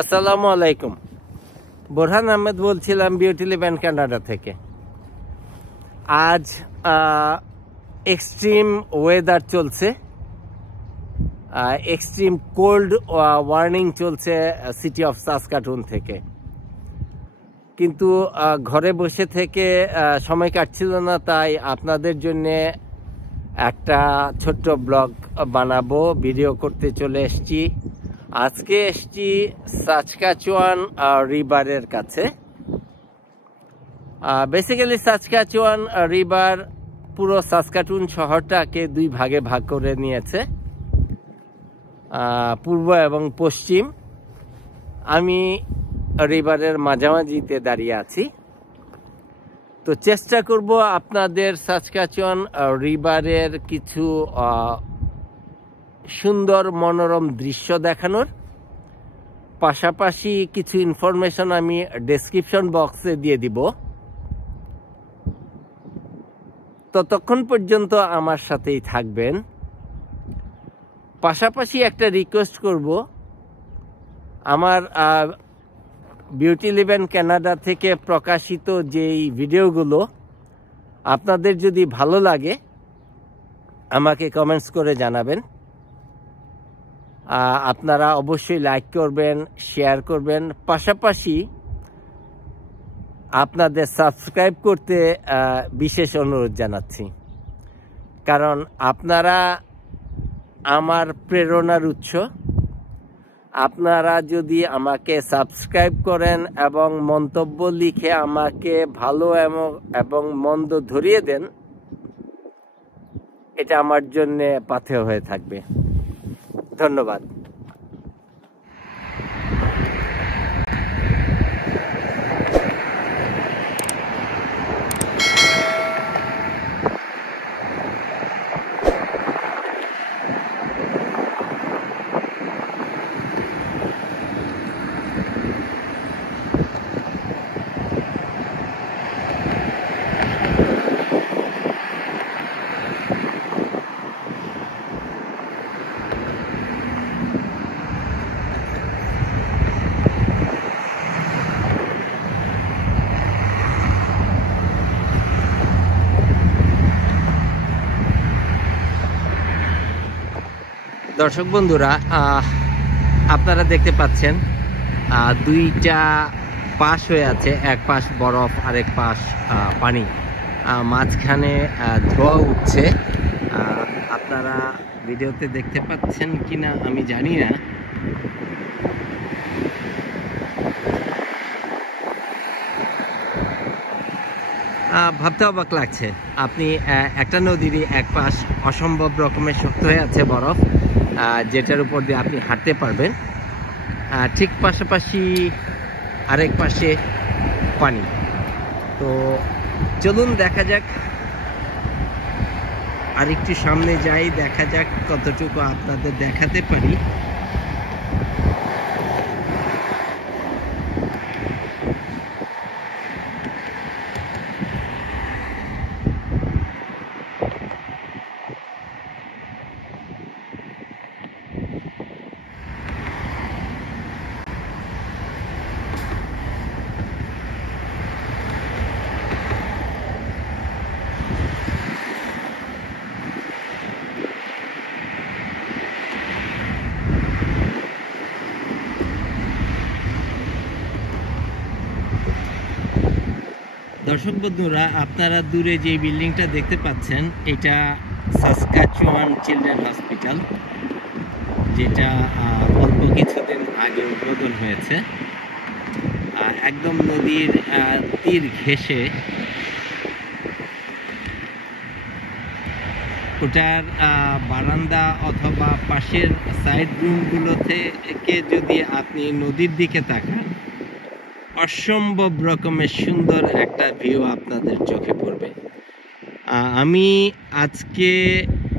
আসসালামু আলাইকুম। বোরহান আহমেদ বলছিলাম বিউটি লিভ কানাডা থেকে। আজ এক্সট্রিম ওয়েদার চলছে, এক্সট্রিম কোল্ড ওয়ার্নিং চলছে সিটি অফ সাসকাটুন থেকে। কিন্তু ঘরে বসে থেকে সময় কাটছিল না, তাই আপনাদের জন্য একটা ছোট্ট ব্লগ বানাবো, ভিডিও করতে চলে এসেছি। আজকে এসেছি সাসকাচুয়ান রিভারের কাছে। বেসিক্যালি সাসকাচুয়ান রিভার পুরো সাসকাটুন শহরটাকে দুই ভাগে ভাগ করে নিয়েছে, পূর্ব এবং পশ্চিম। আমি রিভারের মাঝামাঝিতে দাঁড়িয়ে আছি, তো চেষ্টা করব আপনাদের সাসকাচুয়ান রিভারের কিছু সুন্দর মনোরম দৃশ্য দেখানোর। পাশাপাশি কিছু ইনফরমেশন আমি ডেসক্রিপশন বক্সে দিয়ে দিব। ততক্ষণ পর্যন্ত আমার সাথেই থাকবেন। পাশাপাশি একটা রিকোয়েস্ট করব, আমার বিউটি লিভ কানাডা থেকে প্রকাশিত যেই ভিডিওগুলো আপনাদের যদি ভালো লাগে আমাকে কমেন্টস করে জানাবেন। আপনারা অবশ্যই লাইক করবেন, শেয়ার করবেন, পাশাপাশি আপনাদের সাবস্ক্রাইব করতে বিশেষ অনুরোধ জানাচ্ছি, কারণ আপনারা আমার প্রেরণার উৎস। আপনারা যদি আমাকে সাবস্ক্রাইব করেন এবং মন্তব্য লিখে আমাকে ভালো এবং মন্দ ধরিয়ে দেন, এটা আমার জন্য পাথেয় হয়ে থাকবে। ধন্যবাদ। দর্শক বন্ধুরা, আপনারা দেখতে পাচ্ছেন দুইটা পাশ হয়ে আছে, এক পাশ বরফ আরেক পাশ পানি, মাঝখানে ধোঁয়া উঠছে। আপনারা ভিডিওতে দেখতে পাচ্ছেন কিনা আমি জানি না। ভাবতে অবাক লাগছে, আপনি একটা নদীরই এক পাশ অসম্ভব রকমের শক্ত হয়ে আছে বরফ, যেটার উপর দিয়ে আপনি হাঁটতে পারবেন, ঠিক পাশাপাশি আরেক পাশে পানি। তো চলুন দেখা যাক, আরেকটু সামনে যাই, দেখা যাক কতটুকু আপনাদের দেখাতে পারি। দর্শক বন্ধুরা, আপনারা দূরে যে বিল্ডিংটা দেখতে পাচ্ছেন, এটা সাসকাচুয়ান চিলড্রেন হসপিটাল, যেটা অল্প কিছুদিন আগে উদ্বোধন হয়েছে। একদম নদীর তীর ঘেঁষে। ওটার বারান্দা অথবা পাশের সাইড রুমগুলো থেকে যদি আপনি নদীর দিকে তাকান, অসম্ভব রকমের সুন্দর একটা ভিউ আপনাদের চোখে পড়বে। আমি আজকে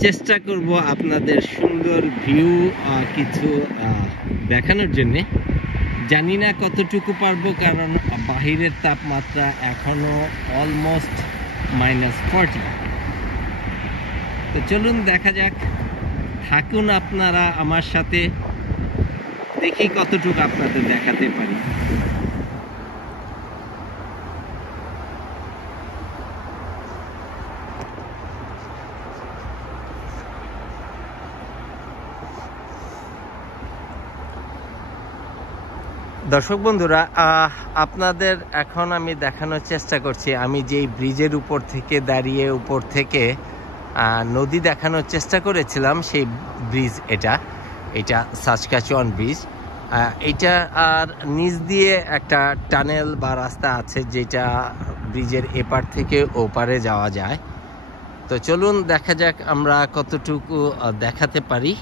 চেষ্টা করব আপনাদের সুন্দর ভিউ কিছু দেখানোর জন্যে। জানি না কতটুকু পারবো, কারণ বাহিরের তাপমাত্রা এখনো অলমোস্ট -40। তো চলুন দেখা যাক, থাকুন আপনারা আমার সাথে, দেখি কতটুকু আপনাদের দেখাতে পারি। দর্শক বন্ধুরা, আপনাদের এখন আমি দেখানোর চেষ্টা করছি, আমি যেই ব্রিজের উপর থেকে দাঁড়িয়ে উপর থেকে নদী দেখানোর চেষ্টা করেছিলাম, সেই ব্রিজ এটা সাসকাচুয়ান ব্রিজ। এটা আর নিচ দিয়ে একটা টানেল বা রাস্তা আছে, যেটা ব্রিজের এপার থেকে ওপারে যাওয়া যায়। তো চলুন দেখা যাক আমরা কতটুকু দেখাতে পারি।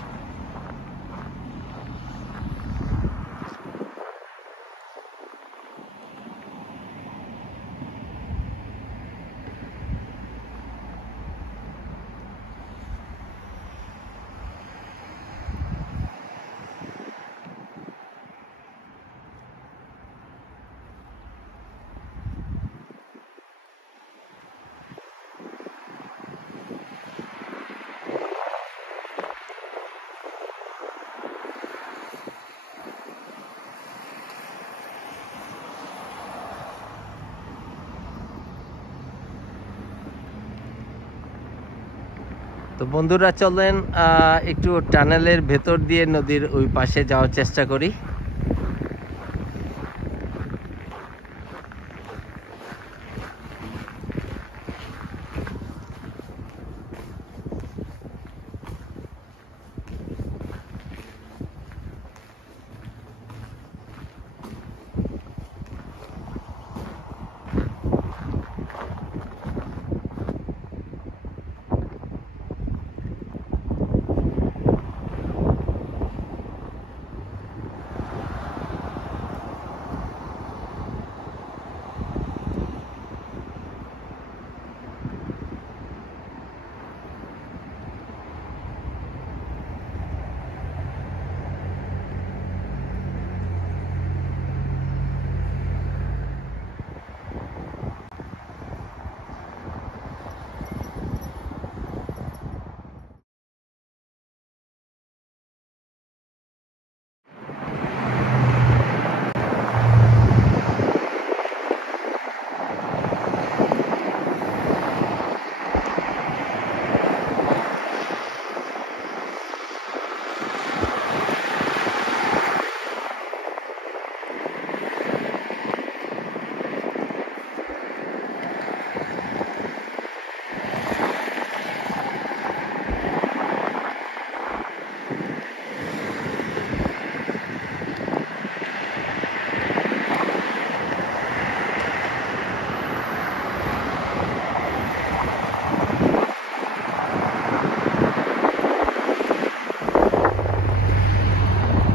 তো বন্ধুরা চলেন একটু টানেলের ভেতর দিয়ে নদীর ওই পাশে যাওয়ার চেষ্টা করি।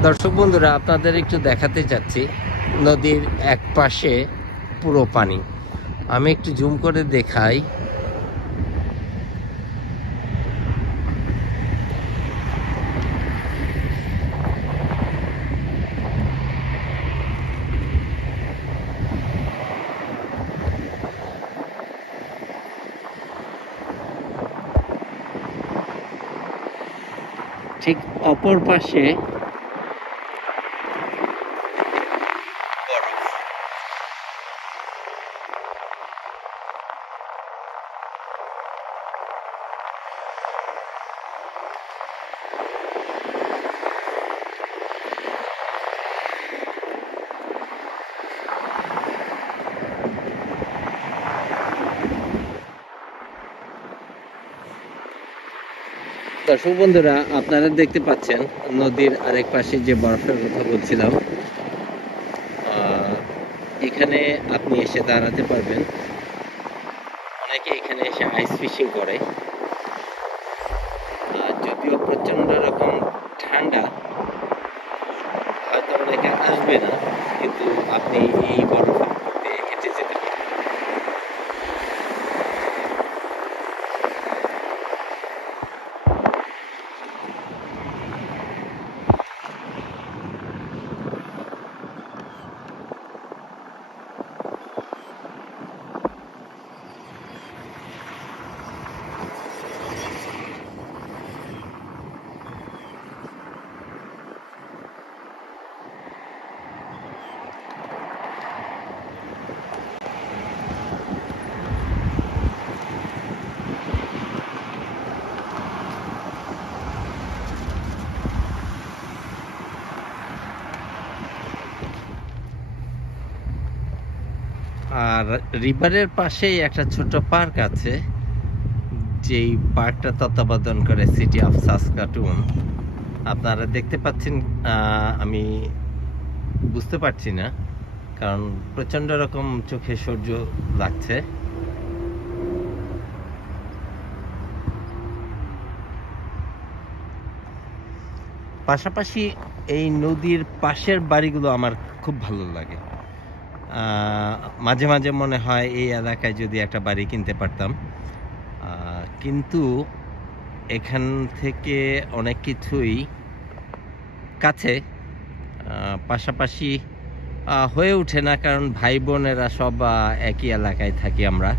দর্শক বন্ধুরা, আপনাদের একটু দেখাতে যাচ্ছি, নদীর এক পাশে পুরো পানি। আমি একটু জুম করে দেখাই। ঠিক অপর পাশে দর্শক বন্ধুরা, আপনারা দেখতে পাচ্ছেন নদীর আরেক পাশে যে বরফের কথা বলছিলাম, এখানে আপনি এসে দাঁড়াতে পারবেন। অনেকে এখানে এসে আইস ফিশিং করে। যদিও প্রচন্ড রকম ঠান্ডা, হয়তো অনেকে আসবে না, কিন্তু আপনি এই বরফের মধ্যে হেঁটে যেতে পারেন। আর রিভারের পাশেই একটা ছোট পার্ক আছে, যেই পার্কটা তত্ত্বাবধান করে সিটি অফ সাসকাটুন। আপনারা দেখতে পাচ্ছেন, আমি বুঝতে পারছি না কারণ প্রচন্ড রকম চোখে সূর্য লাগছে। পাশাপাশি এই নদীর পাশের বাড়িগুলো আমার খুব ভালো লাগে। মাঝে মাঝে মনে হয় এই এলাকায় যদি একটা বাড়ি কিনতে পারতাম, কিন্তু এখান থেকে অনেক কিছুই কাছে, পাশাপাশি হয়ে ওঠে না, কারণ ভাই বোনেরা সব একই এলাকায় থাকি আমরা।